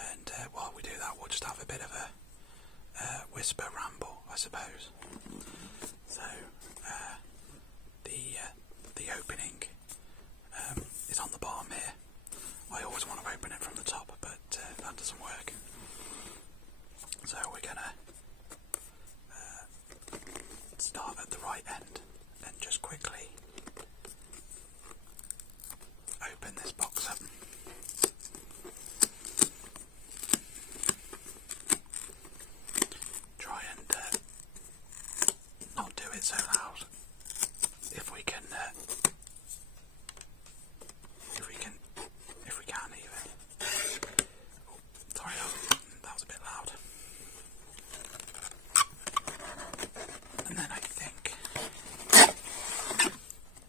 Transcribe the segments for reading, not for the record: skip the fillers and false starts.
And while we do that, we'll just have a bit of a whisper ramble, I suppose. So the opening is on the bottom here. I always want to open it from the top, but that doesn't work. So we're gonna start at the right end and just quickly open this box up. Try and not do it so loud. If we can even. Oh, sorry, that was a bit loud. And then I think,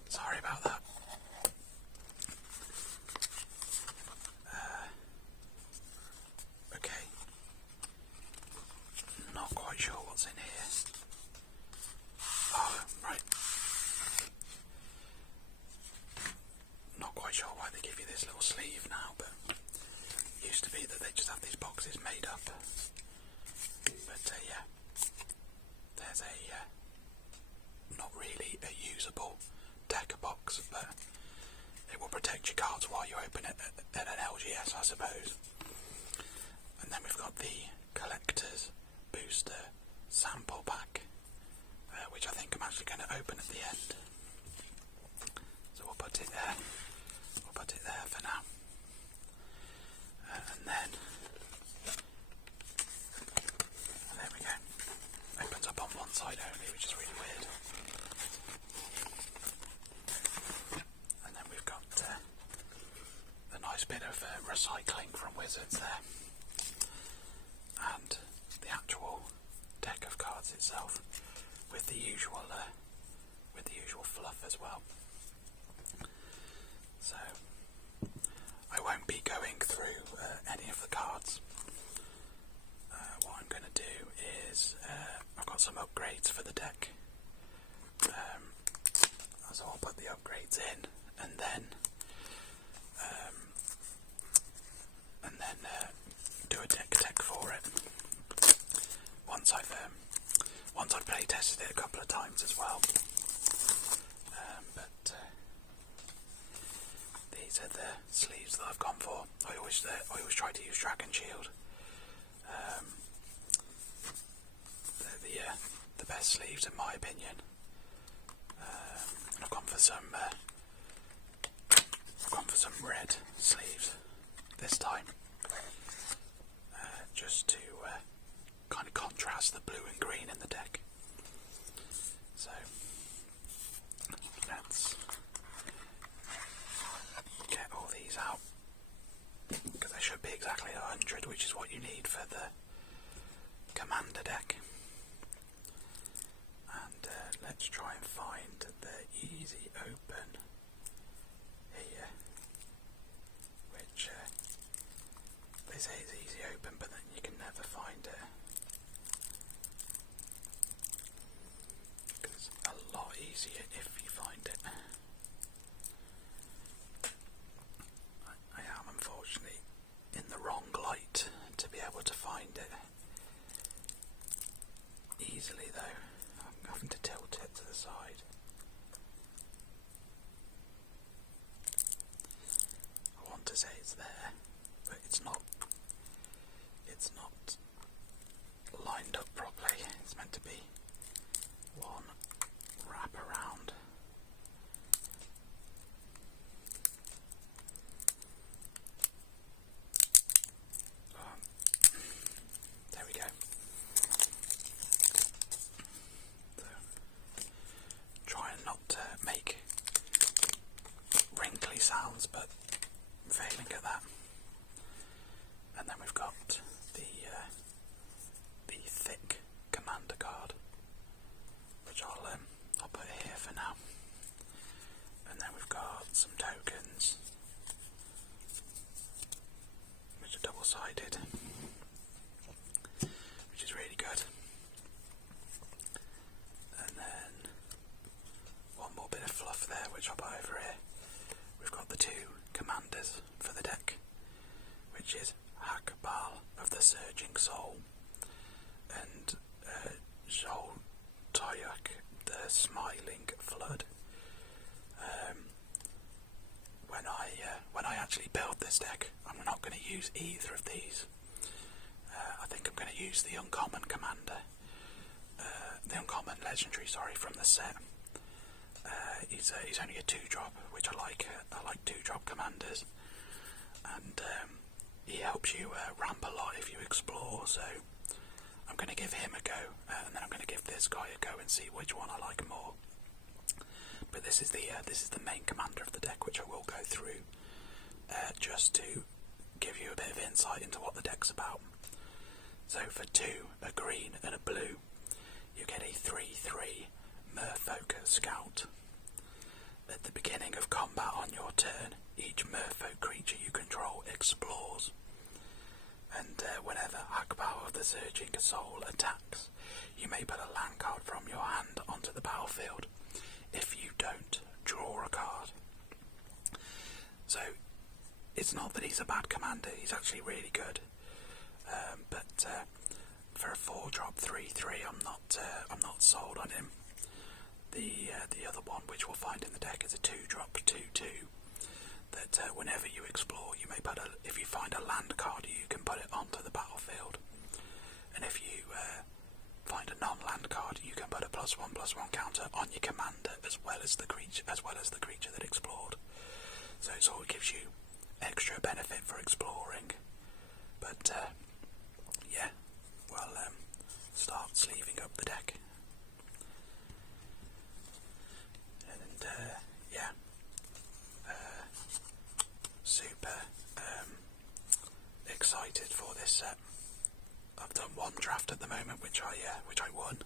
sorry about that. Okay, not quite sure what's in here. Oh, right. Not quite sure why they give you this little sleeve now, but it used to be that they just have these boxes made up. But yeah, there's a not really a usable decker box, but it will protect your cards while you open it at an LGS, I suppose. And then we've got the collector's booster sample pack, which I think I'm actually going to open at the end. So we'll put it there. We'll put it there for now. And then there we go. Opens up on one side only, which is really weird. And then we've got a nice bit of recycling from Wizards there. And the actual deck of cards itself, with the usual fluff as well. So I won't be going through any of the cards. What I'm going to do is I've got some upgrades for the deck, so I'll put the upgrades in, and then do a deck tech for it. Once I've play tested it a couple of times as well. But these are the sleeves that I've gone for. I always try to use Dragon Shield. They're the best sleeves in my opinion. I've gone for some red sleeves this time, just to kind of contrast the blue and green in the deck. So let's get all these out, because they should be exactly 100, which is what you need for the commander deck. And let's try and find the easy open here, which they say is easy open, but then you can never find it. It's a lot easier if you find it. I am unfortunately in the wrong light to be able to find it easily, though. I'm having to tilt it to the side. I want to say it's there, but it's not. It's not lined up properly. It's meant to be one wrap around. There we go. So, trying not to make wrinkly sounds, but failing at that. And then we've got the thick commander card, which I'll put here for now. And then we've got some tokens, which are double-sided, which is really good. And then one more bit of fluff there, which I'll put over here. We've got the two commanders for the deck, which which is Hakbal of the Surging Soul, and Zol Toyak, the Smiling Flood. When I actually build this deck, I'm not going to use either of these. I think I'm going to use the Uncommon Commander, the Uncommon Legendary, from the set. He's only a 2-drop, which I like. I like 2-drop commanders, and he helps you ramp a lot if you explore. So I'm going to give him a go, and then I'm going to give this guy a go and see which one I like more. But this is the main commander of the deck, which I will go through just to give you a bit of insight into what the deck's about. So for 2, a green and a blue, you get a 3/3 merfolk scout. At the beginning of combat on your turn, each merfolk creature you control explores. And whenever Akbao of the Surging Soul attacks, you may put a land card from your hand onto the battlefield. If you don't, draw a card. So, it's not that he's a bad commander, he's actually really good. But for a 4-drop 3/3, I'm not sold on him. The other one, which we'll find in the deck, is a 2-drop 2/2. That whenever you explore, you may if you find a land card, you can put it onto the battlefield. And if you find a non-land card, you can put a +1/+1 counter on your commander as well as the creature that explored. So it sort of gives you extra benefit for exploring. But yeah, we'll start sleeving up the deck. And yeah, super excited for this set. I've done 1 draft at the moment, which I won,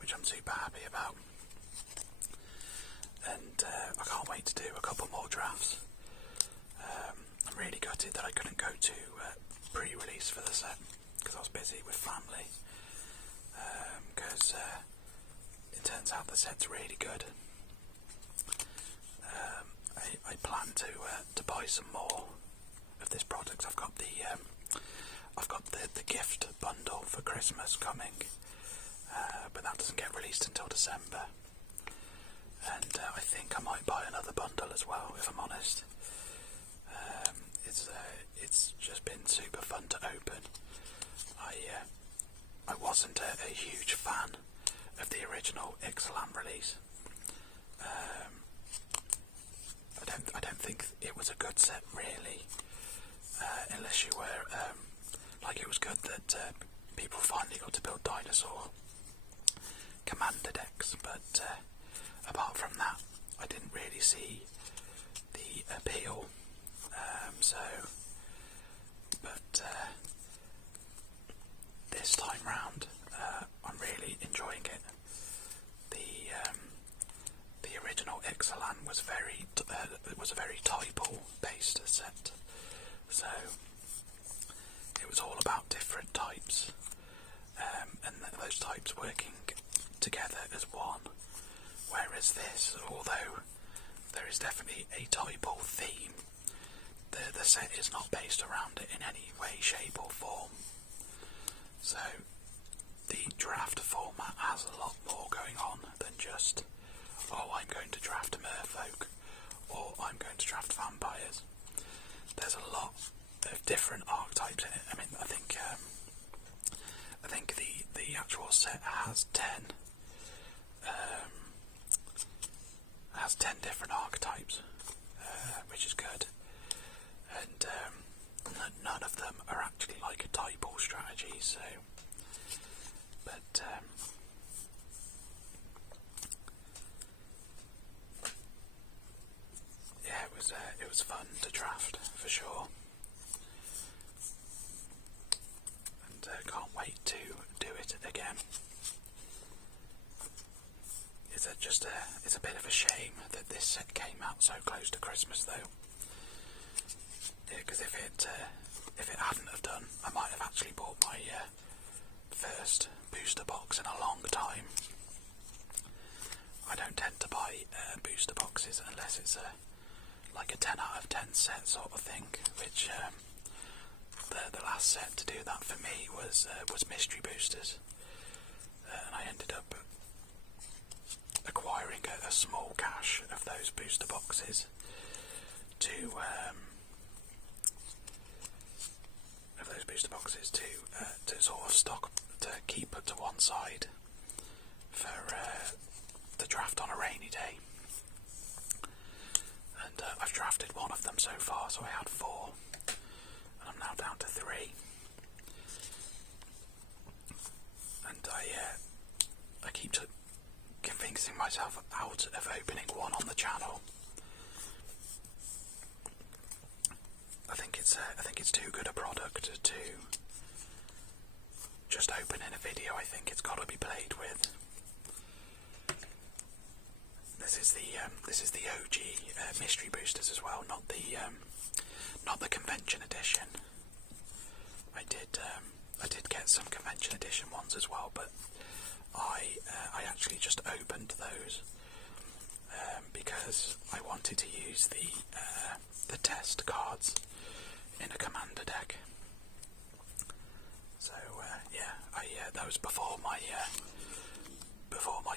which I'm super happy about, and I can't wait to do a couple more drafts. I'm really gutted that I couldn't go to pre-release for the set because I was busy with family. Because it turns out the set's really good. I plan to buy some more of this product. I've got the gift bundle for Christmas coming, but that doesn't get released until December. And I think I might buy another bundle as well, if I'm honest. It's just been super fun to open. I wasn't a huge fan of the original Ixalan release. I don't think it was a good set really, unless you were it was good that people finally got to build dinosaur commander decks, but apart from that, I didn't really see the appeal. But this time round, I'm really enjoying it. The original Ixalan was a very typal based set, so it was all about different types, and those types working together as one. Whereas this, although there is definitely a typal theme, the set is not based around it in any way, shape or form. So the draft format has a lot more going on than just, I'm going to draft a merfolk, or I'm going to draft vampires. There's a lot of different archetypes in it. I mean, I think the actual set has 10 different archetypes, which is good, and none of them are actually like a typal strategy. So, but yeah, it was fun to draft for sure, and can't wait to do it again. It's a bit of a shame that this set came out so close to Christmas, though. Because if it hadn't have done, I might have actually bought my first booster box in a long time. I don't tend to buy booster boxes unless it's a 10 out of 10 set sort of thing, which best set to do that for me was mystery boosters, and I ended up acquiring a small cache of those booster boxes to sort of stock, to keep to one side for the draft on a rainy day. And I've drafted one of them so far, so I had 4, and I'm now down to 3. And I keep convincing myself out of opening one on the channel. I think it's too good a product to just open in a video. I think it's got to be played with. This is the OG mystery boosters as well, not the convention edition. I did get some convention edition ones as well, but I actually just opened those because I wanted to use the test cards in a commander deck. So that was before my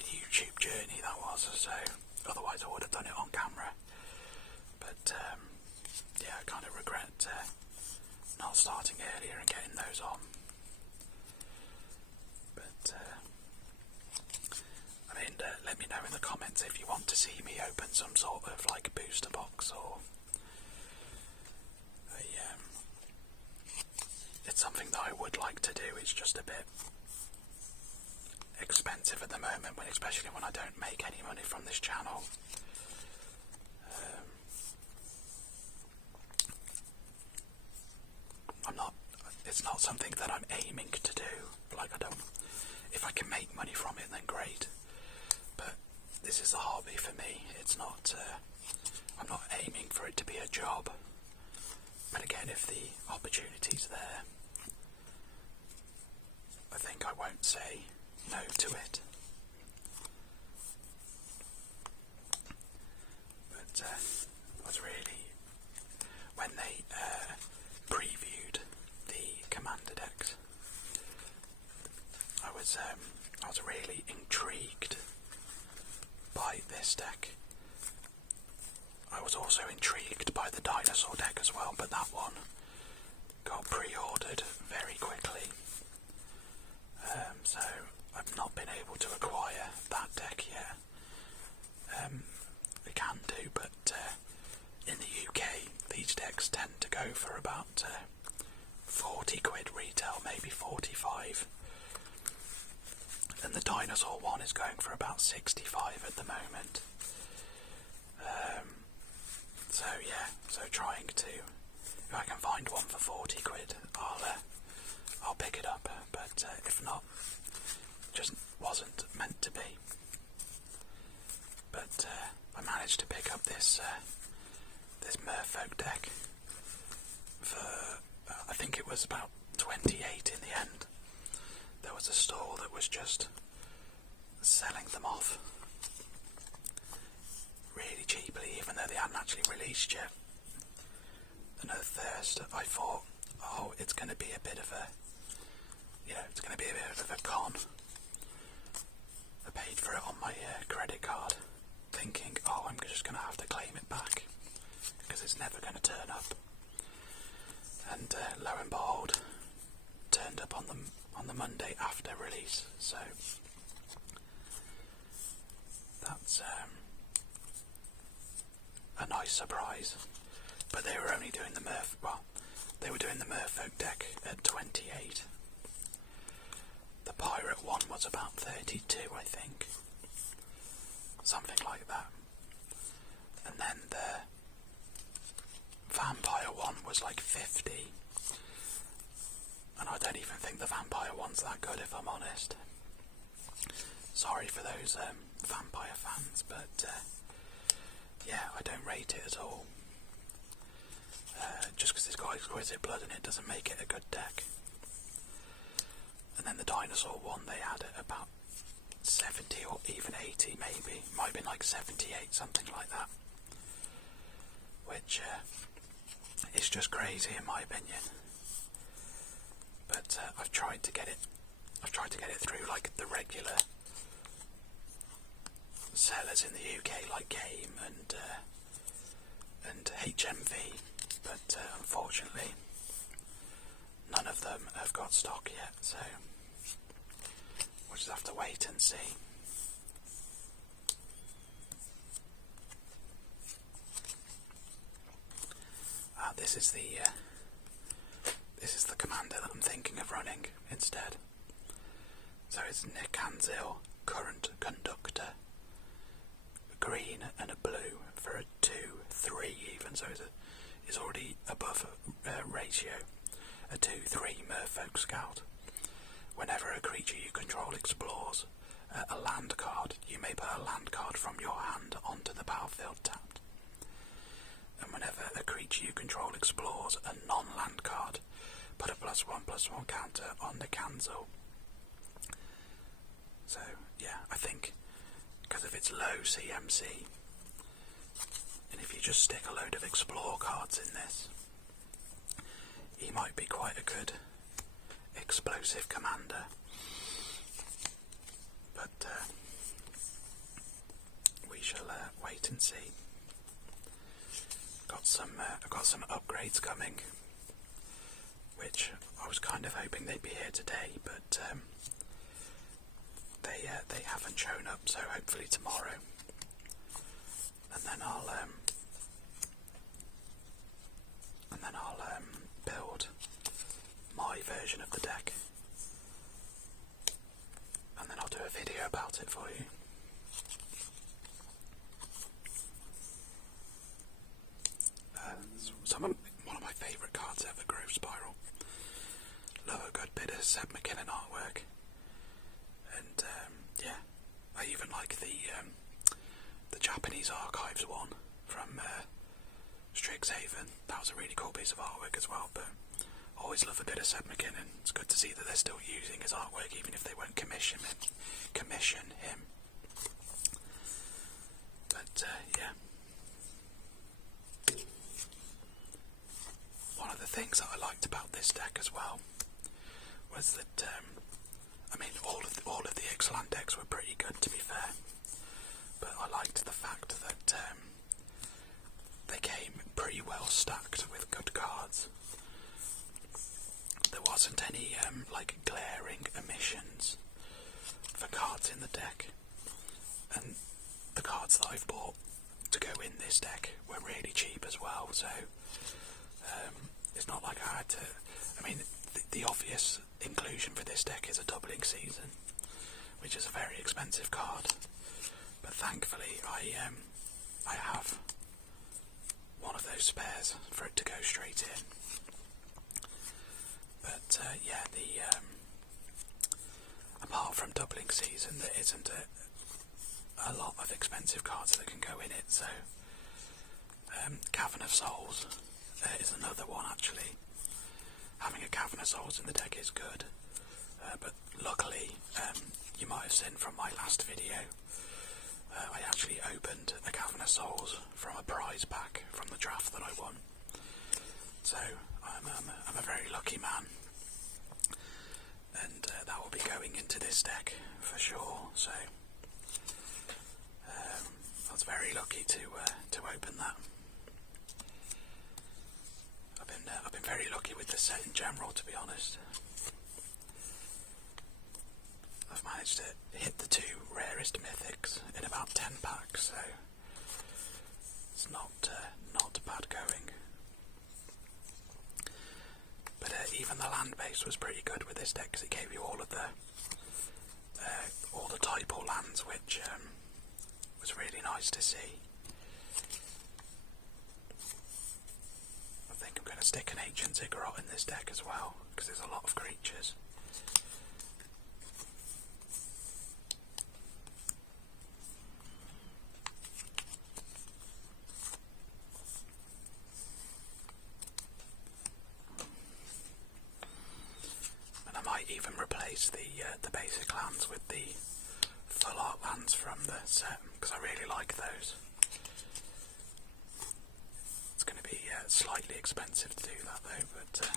YouTube journey. That was, so otherwise I would have done it on camera. But I kind of regret not starting earlier and getting those on. But let me know in the comments if you want to see me open some sort of like a booster box, or it's something that I would like to do. It's just a bit expensive at the moment, especially when I don't make any money from this channel. It's not something that I'm aiming to do. If I can make money from it, then great. But this is a hobby for me. It's not, I'm not aiming for it to be a job. But again, if the opportunity's there, I think I won't say no to it. But I was really, when they previewed the commander decks, I was really intrigued by this deck. I was also intrigued by the dinosaur deck as well, but that one got pre-ordered very quickly. So I've not been able to acquire that deck yet. I can do, but in the UK these decks tend to go for about 40 quid retail, maybe 45. And the dinosaur one is going for about 65 at the moment. So trying to, if I can find one for 40 quid, I'll pick it up. But if not, just wasn't meant to be. But I managed to pick up this merfolk deck for I think it was about 28 in the end. There was a store that was just selling them off really cheaply, even though they hadn't actually released yet. And at first I thought, oh, it's going to be a bit of a, it's going to be a bit of a con. I paid for it on my credit card, thinking, oh, I'm just going to have to claim it back because it's never going to turn up. And lo and behold, turned up on the Monday after release. So that's a nice surprise. But they were only doing they were doing the merfolk deck at 28. The pirate one was about 32, I think. Something like that. And then the vampire one was like 50. And I don't even think the vampire one's that good, if I'm honest. Sorry for those vampire fans, but I don't rate it at all. Just because it's got exquisite blood in it doesn't make it a good deck. And then the dinosaur one, they had it about 70 or even 80 maybe. Might have been like 78, something like that. Which is just crazy in my opinion. but I've tried to get it through like the regular sellers in the UK, like Game and HMV, but unfortunately none of them have got stock yet, so we'll just have to wait and see. This is the commander that I'm thinking of running instead. So it's Nikanzil, current conductor, green and a blue for a 2-3 even, so it's already above ratio. A 2-3 merfolk scout. Whenever a creature you control explores a land card, you may put a land card from your hand onto the battlefield tapped. And whenever a creature you control explores a non-land card, put a +1/+1 counter on the Kanzel. So, yeah, I think because of its low CMC, and if you just stick a load of explore cards in this, he might be quite a good explosive commander. But we shall wait and see. I've got some upgrades coming, which I was kind of hoping they'd be here today, but they haven't shown up. So hopefully tomorrow, and then I'll build my version of the deck, and then I'll do a video about it for you. One of my favourite cards ever, Grove Spiral. Love a good bit of Seb McKinnon artwork, and yeah, I even like the Japanese Archives one from Strixhaven. That was a really cool piece of artwork as well. But I always love a bit of Seb McKinnon. It's good to see that they're still using his artwork, even if they won't commission him. But yeah. One of the things that I liked about this deck as well was that, I mean, all of the Ixalan decks were pretty good, to be fair, but I liked the fact that they came pretty well stacked with good cards. There wasn't any like glaring omissions for cards in the deck, and the cards that I've bought to go in this deck were really cheap as well, so it's not like I had to. I mean, the obvious inclusion for this deck is a doubling season, which is a very expensive card, but thankfully I have one of those spares for it to go straight in. But yeah, apart from doubling season, there isn't a lot of expensive cards that can go in it, so Cavern of Souls is another one actually. Having a Cavern of Souls in the deck is good, but luckily, you might have seen from my last video, I actually opened a Cavern of Souls from a prize pack from the draft that I won. So I'm a very lucky man, and that will be going into this deck for sure. So I was very lucky to open that. I've been very lucky with this set in general, to be honest. I've managed to hit the 2 rarest mythics in about 10 packs, so it's not bad going. But even the land base was pretty good with this deck, because it gave you all the typal lands, which was really nice to see. I think I'm going to stick an Ancient Ziggurat in this deck as well, because there's a lot of creatures. And I might even replace the basic lands with the full art lands from the set, because I really like those. It's going to be slightly expensive to do that though, but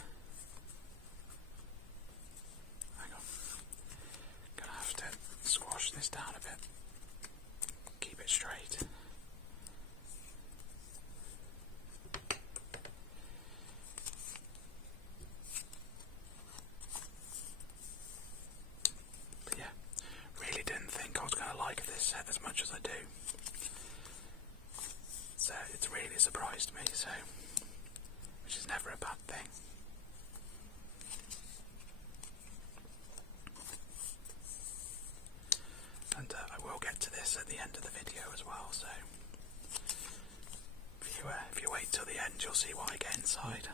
boxes at the end of the video as well, so if you wait till the end you'll see what I get inside.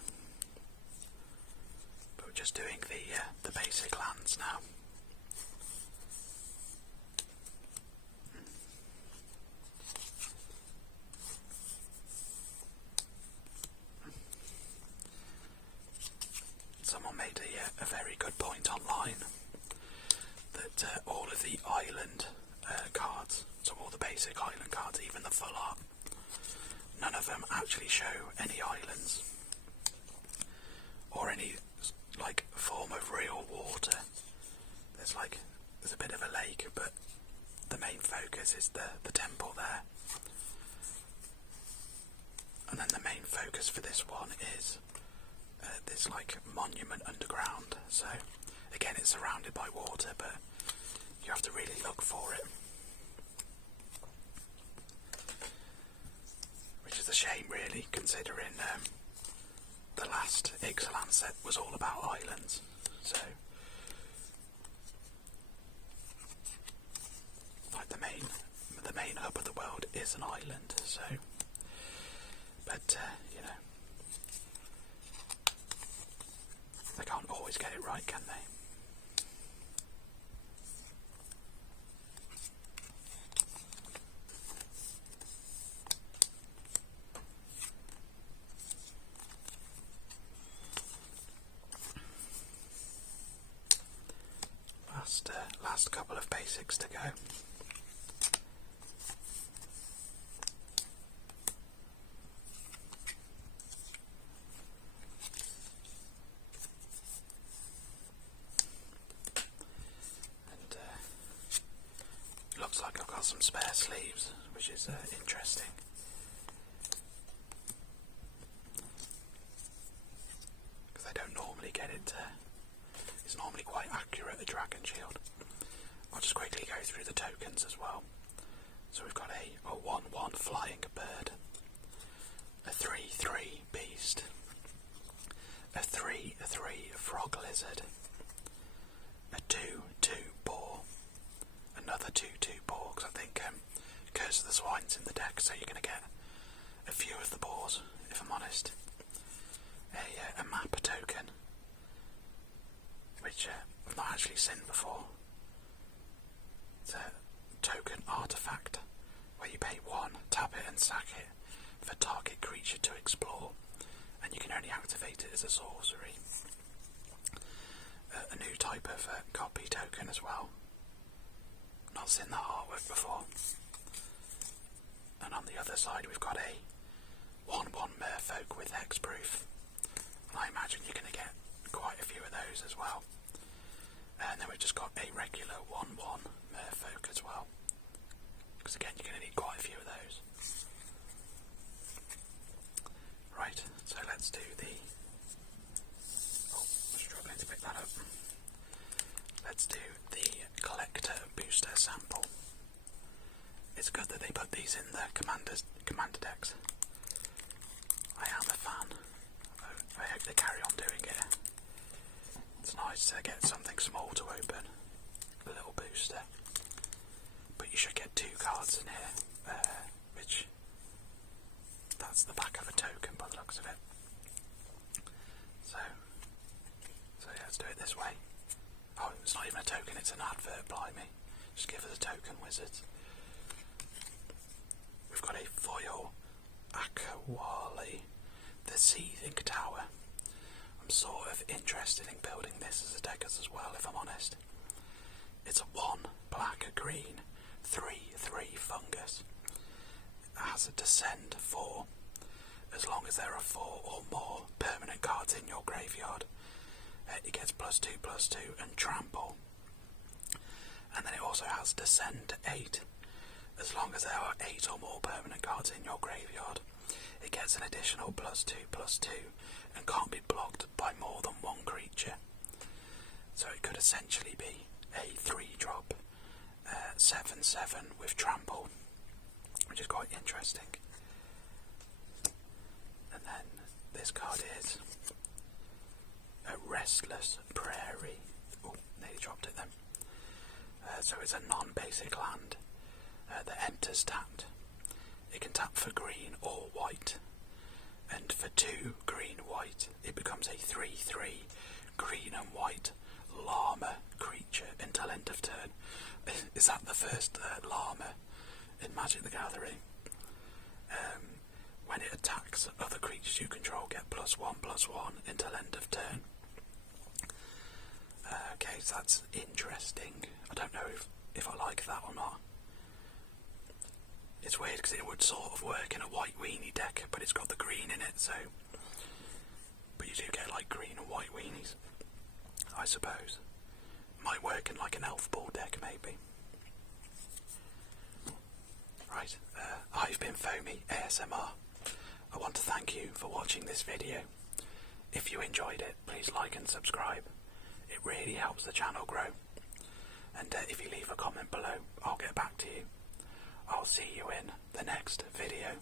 But we're just doing the basic lands now. Someone made a very good point online that all of the island cards, so all the basic island cards, even the full art, none of them actually show any islands or any like form of real water. There's a bit of a lake, but the main focus is the temple there. And then the main focus for this one is this like monument underground. So again, it's surrounded by water, but you have to really look for it. Which is a shame, really, considering the last Ixalan set was all about islands. So, like the main hub of the world is an island. So, but you know, they can't always get it right, can they? Last couple of basics to go. And looks like I've got some spare sleeves, which is interesting. Because I don't normally get it. It's normally quite accurate, the dragon shield. I'll just quickly go through the tokens as well. So we've got a 1/1 flying bird, a 3/3 beast, a 3/3 frog lizard, a 2/2 boar, another 2/2 boar, because I think Curse of the Swine's in the deck, so you're going to get a few of the boars, if I'm honest. A map token, which I've not actually seen before. It's a token artifact where you pay 1, tap it and sack it for target creature to explore, and you can only activate it as a sorcery. A new type of copy token as well. Not seen that artwork before. And on the other side we've got a 1/1 merfolk with hexproof, and I imagine you're going to get quite a few of those as well. And then we've just got a regular 1/1 merfolk as well, because again you're going to need quite a few of those. Right, so let's do the... Oh, I'm struggling to pick that up. Let's do the collector booster sample. It's good that they put these in the commander decks. I am a fan. I hope they carry on doing it. It's nice to get something small to open, a little booster. But you should get 2 cards in here, which that's the back of a token by the looks of it. So yeah, let's do it this way. Oh, it's not even a token, it's an advert, blimey. Just give us a token, wizards. We've got a foil Akawali, the Seething Tower. I'm sort of interested in building this as a deck as well, if I'm honest. It's a 1 black, a green, 3/3 fungus. It has a descend 4. As long as there are 4 or more permanent cards in your graveyard, it gets +2/+2 and trample. And then it also has descend 8. As long as there are 8 or more permanent cards in your graveyard, it gets an additional +2/+2 and can't be blocked by more than 1 creature. So it could essentially be a 3-drop 7/7 with trample, which is quite interesting. And then this card is a Restless Prairie. Oh, nearly dropped it then. So it's a non-basic land. that enters tapped. It can tap for green or white, and for 2 green white it becomes a 3/3 green and white llama creature until end of turn. Is that the first llama in Magic the Gathering? When it attacks, other creatures you control get +1/+1 until end of turn. Okay, so that's interesting. I don't know if I like that or not. It's weird because it would sort of work in a white weenie deck, but it's got the green in it, so... But you do get like green and white weenies, I suppose. Might work in like an elf ball deck, maybe. Right, I've been Foamy ASMR. I want to thank you for watching this video. If you enjoyed it, please like and subscribe. It really helps the channel grow. And if you leave a comment below, I'll get back to you. I'll see you in the next video.